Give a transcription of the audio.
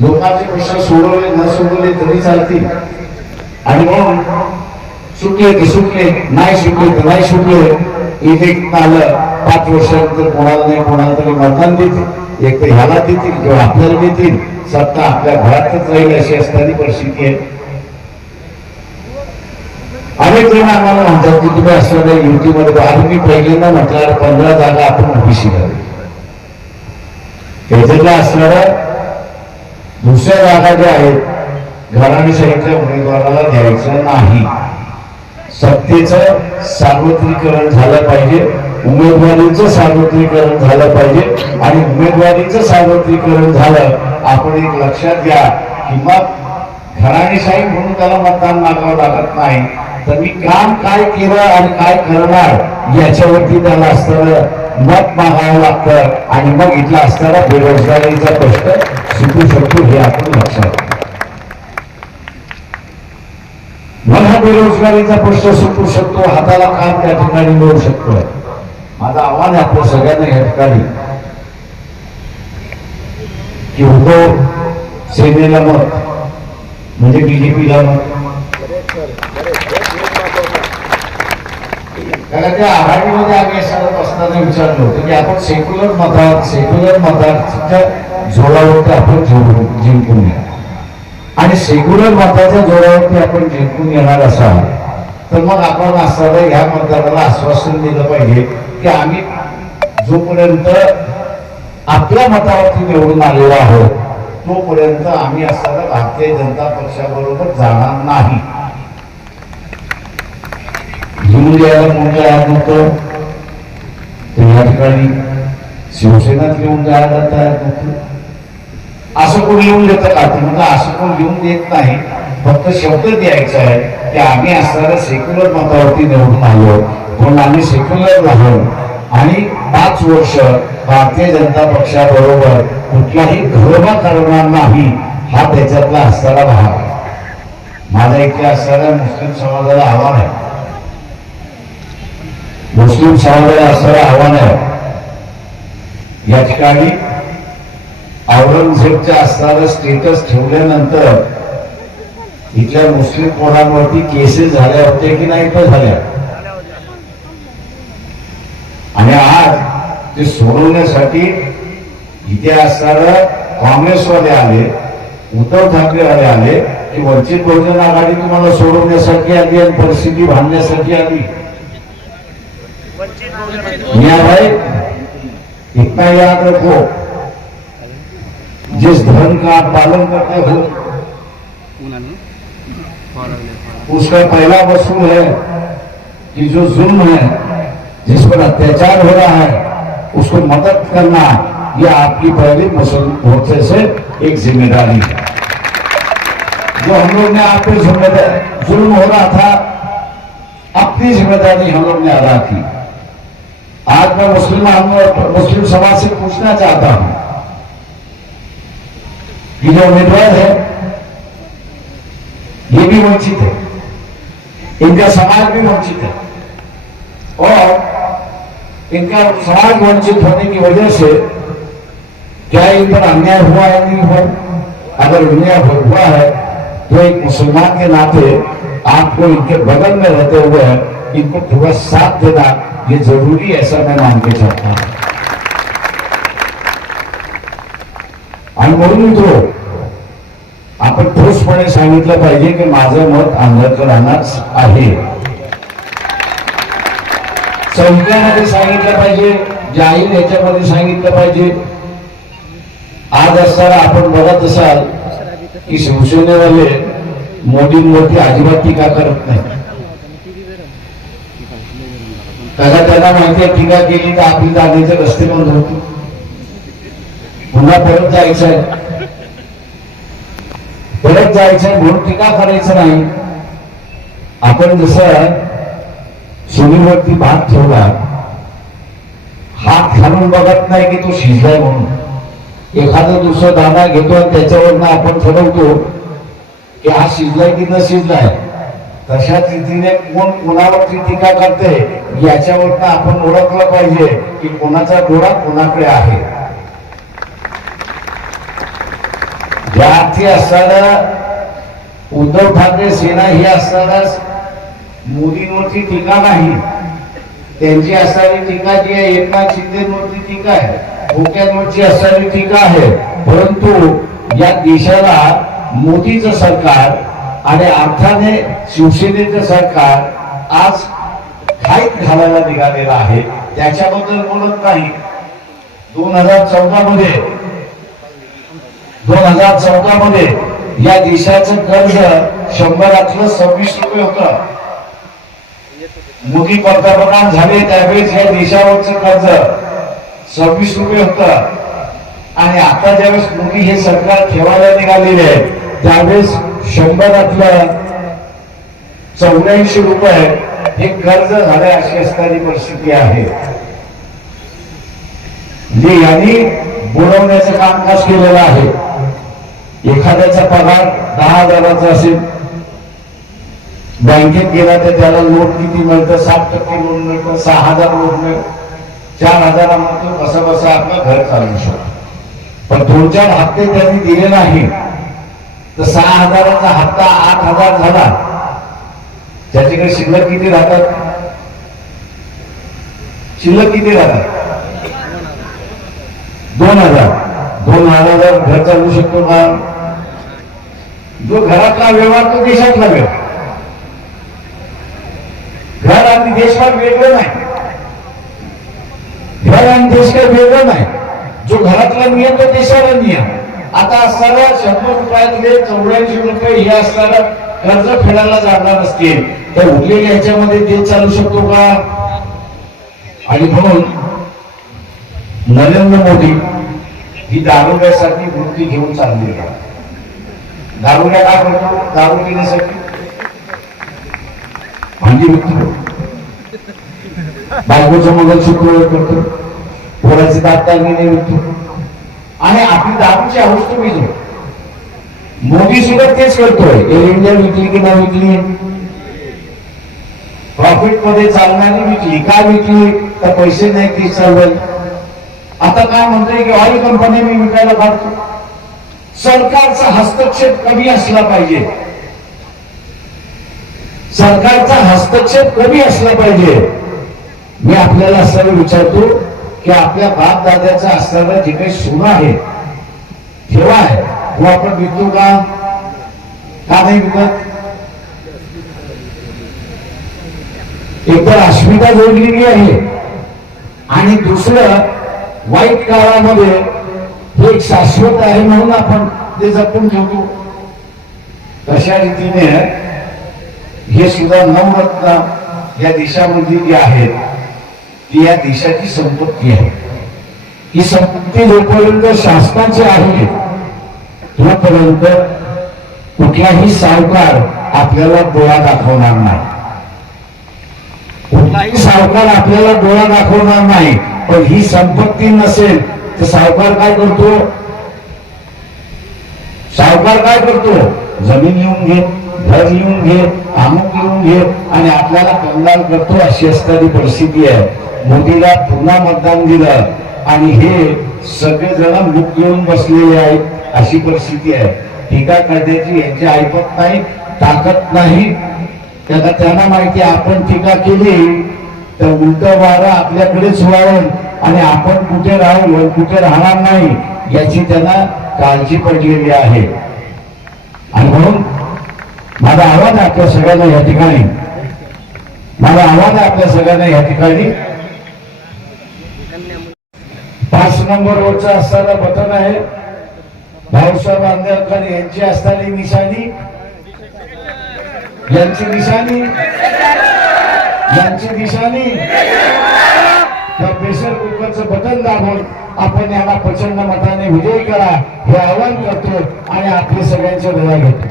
लोकांचे प्रश्न सोडवले न सोडवले तरी चालतील. आणि म्हणून सुटले ते सुटले नाही सुटले तर नाही सुटले इथे आलं पाच वर्षानंतर कोणाला नाही कोणाला तरी मतदान देतील. एक तर ह्याला देतील किंवा आपल्याला देतील. सत्ता आपल्या घरातच राहील अशी असणारी परिस्थिती आहे. अनेक जण आम्हाला म्हणतात की तुम्ही असणाऱ्या युतीमध्ये आधी मी पहिल्यांदा म्हटल्यावर पंधरा जागा आपण ओबीसी करावी त्याच्यातल्या असणाऱ्या दुसऱ्या जागा ज्या आहेत घराणीशाहीच्या उमेदवाराला द्यायचं नाही. सत्तेचं सार्वत्रिकरण झालं पाहिजे उमेदवारीचं सार्वत्रिकरण झालं पाहिजे आणि उमेदवारीचं सार्वत्रिकरण झालं आपण एक लक्षात घ्या की मग घराणीशाही म्हणून त्याला मतदान मागावं लागत नाही. तर मी काम काय केलं आणि काय करणार याच्यावरती त्याला असणारं मत मागावं लागतं आणि मग इथला असणारा बेरोजगारीचा प्रश्न सुटू शकतो हे आपण लक्षात मला बेरोजगारीचा प्रश्न सुटू शकतो हाताला काम त्या ठिकाणी मिळू शकतो. माझं आव्हान आहे आपल्या सगळ्यांना या ठिकाणी. की उद्धव सेनेला मत म्हणजे बीजेपीला मत. कारण त्या आघाडीमध्ये आम्ही सांगत असताना विचारलं होतं की आपण सेक्युलर मतात सेक्युलर मतात जोरावरती आपण जिंकून जिंकून घ्या आणि सेक्युलर मताच्या जोरावरती आपण जिंकून येणार असाल तर मग आपण असताना ह्या मतदाराला आश्वासन दिलं पाहिजे की आम्ही जोपर्यंत आपल्या मतावरती निवडून आलेलो आहोत तोपर्यंत आम्ही असताना भारतीय जनता पक्षाबरोबर जाणार नाही. घेऊन द्यायला कोण तयार नव्हतं? तर या ठिकाणी शिवसेनात घेऊन जायला तयार नव्हतं. असं कोण लिहून देतं का? ते म्हणजे असं कोण लिहून देत नाही. फक्त शब्द द्यायचा आहे. की आम्ही असणाऱ्या सेक्युलर मतावरती निवडून आलो. पण आम्ही सेक्युलर राहून आणि पाच वर्ष भारतीय जनता पक्षाबरोबर कुठलाही घरोबा करणार नाही हा त्याच्यातला असणारा भाग. आहे माझ्या इथे असणाऱ्या मुस्लिम समाजाला आव्हान आहे. मुस्लिम समाजाला असणारं आव्हान आहे. या ठिकाणी औरंगजेबच्या असणारं स्टेटस ठेवल्यानंतर इथल्या मुस्लिम पोरांवरती केसेस झाल्या होत्या की नाही तर झाल्या आणि आज ते सोडवण्यासाठी इथे असणारं काँग्रेसवाले आले उद्धव ठाकरेवाले आले की वंचित बहुजन आघाडी तुम्हाला सोडवण्यासाठी आली आणि परिस्थिती भांडण्यासाठी आली. भाई इतना याद रखो. जिस धर्म का आप पालन करते हो उसका पहला वस्तु है कि जो जुल्म है जिस पर अत्याचार हो रहा है उसको मदद करना यह आपकी पहली मुसलमान मोर्चे से एक ज़िम्मेदारी है। जो हम लोग ने आप पे जिम्मेदार जुल्म हो रहा था अपनी ज़िम्मेदारी हम लोग ने अदा की। आज मैं मुस्लिम मुस्लिम समाज से पूछना चाहता हूँ कि जो उम्मीदवार है, ये भी वंचित है। इनका समाज भी वंचित है। और इनका समाज वंचित होने की वजह से क्या इन पर अन्याय हुआ है नहीं हुआ? अगर अन्याय हुआ है तो एक मुसलमान के नाते आपको इनके बगल में रहते हुए इनको थोड़ा साथ देना, ये ज़रूरी ऐसा मैं मान के हूँ। आणि म्हणून तो आपण ठोसपणे सांगितलं पाहिजे की माझं मत आंबेडकरांनाच आहे. संविधानामध्ये सांगितलं पाहिजे जाहीर याच्यामध्ये सांगितलं पाहिजे. आज असताना आपण बघत असाल की शिवसेनेवाले मोदींवरती अजिबात टीका करत नाही. त्याला त्यांना माहिती आहे टीका केली तर आपली जागेचे रस्ते बंद होते पुन्हा परत जायचंय. परत जायचंय म्हणून टीका करायचं नाही. आपण जसं चुलीवरती भात ठेवला हात घालून बघत नाही की तो शिजलाय म्हणून. एखादा दुसरा दाना घेतो आणि त्याच्यावरनं आपण ठरवतो की हा शिजलाय की न शिजलाय. तशा रीतीने कोण कोणावरती टीका करते याच्यावरनं आपण ओळखलं पाहिजे की कोणाचा डोळा कोणाकडे आहे. प्रार्थी असताना उद्धव ठाकरे सेना ही असताना मोदींवरची टीका नाही. त्यांची असणारी टीका जी आहे एकनाथ शिंदेवरची टीका आहे खोक्यांवरची असणारी टीका आहे. परंतु या देशाला मोदीचं सरकार आणि अर्थाने शिवसेनेचं सरकार आज खाईत घालायला निघालेलं आहे. त्याच्याबद्दल बोलत नाही. दोन हजार चौदा मध्ये दोन हजार चौदा मध्ये या देशाचं कर्ज शंभरातलं सव्वीस रुपये होतं. मोदी पंतप्रधान झाले त्यावेळेस या देशावरचं कर्ज सव्वीस रुपये होतं. आणि आता ज्यावेळेस मोदी हे सरकार ठेवायला निघालेले आहे त्यावेळेस शंभरातलं चौऱ्याऐंशी रुपये हे कर्ज झाले अशी असणारी परिस्थिती आहे. म्हणजे यांनी बुडवण्याचं कामकाज केलेलं आहे. एखाद्याचा पगार दहा हजाराचा असेल बँकेत गेला तर त्याला लोन किती मिळतं? सात टक्के लोन मिळतं सहा हजार लोन मिळतं चार हजारामध्ये कसं बसा आपलं घर चालू शकतो पण दोन चार हप्ते त्यांनी दिले नाही. तर सहा हजाराचा हप्ता आठ हजार झाला. त्याच्याकडे शिल्लक किती राहतात? शिल्लक किती राहतात? दोन हजार दोन हजार घर चालू शकतो का? जो घरातला व्यवहार तो देशातला व्यवहार. घर आणि देश वेगळं नाही. घर आणि देश काय वेगळं नाही. जो घरातला नियम तो देशाला नियम. आता असणाऱ्या शंभर रुपयातले चौऱ्याऐंशी रुपये हे असताना कर्ज फेडायला जाणार असतील तर उरलेल्या ह्याच्यामध्ये देश चालू शकतो का? आणि म्हणून नरेंद्र मोदी ही दारुड्यासाठी वृत्ती घेऊन चालली आहे. दारुड्या का करतो दारू पिण्यासाठी भांडी विकतो बायकोचं मंगलसूत्र करतो. पोराचे दात दागदागिने विकतो आणि आपली दारूची अवस्था विकतो मोदी सुद्धा तेच करतोय. एअर इंडिया विकली की नाही विकली? प्रॉफिटमध्ये चालणारी विकली. का विकली? तर पैसे नाही ती चालवेल आता काय म्हणतोय की ऑइल कंपनी मी विकायला काढतो सरकारचा हस्तक्षेप कमी असला पाहिजे. सरकारचा हस्तक्षेप कमी असला पाहिजे. मी आपल्याला असताना विचारतो की आपल्या बाप दाद्याचा असताना जे काही सोनं आहे ठेवा आहे. तो आपण विकतो का? का नाही विकत? एकतर अस्मिता जोडलेली आहे. आणि दुसरं वाईट काळामध्ये हे एक शाश्वत आहे म्हणून आपण ते जपून ठेवतो. तशा रीतीने हे सुद्धा नवरत्न या देशामध्ये जी आहेत ती या देशाची संपत्ती आहे. ही संपत्ती जोपर्यंत शासनाची आहे तोपर्यंत कुठलाही सावकार आपल्याला डोळा दाखवणार नाही. कुठलाही सावकार आपल्याला डोळा दाखवणार नाही पण ही संपत्ती नसेल तर सावकार काय करतो? सावकार काय करतो? जमीन लिहून घे घर लिहून घे अमुक येऊन घे आणि आपल्याला कंगाल करतो अशी असणारी परिस्थिती आहे. मोदीला पुन्हा मतदान दिलं आणि हे सगळेजण मुख घेऊन बसलेले आहेत अशी परिस्थिती आहे. टीका करण्याची यांची ऐपत नाही ताकद नाही. त्याला त्यांना माहिती आपण टीका केली तर उलट वारा आपल्याकडेच वाढेल आणि आपण कुठे राहू आणि कुठे राहणार नाही याची त्यांना काळजी पडलेली आहे. आणि म्हणून माझा आवाज आपल्या सगळ्यांना या ठिकाणी. माझा आवाज आपल्या सगळ्यांना या ठिकाणी. पाच नंबरवरचं असताना बटन आहे. भाऊसाहेब आंबेडकर यांची असणारी निशाणी. यांची निशाणी. यांची निशाणी. त्या प्रेशर बटन दाबून आपण याला प्रचंड मताने विजयी करा हे आवाहन करतो आणि आपली सगळ्यांची रजा घेतो.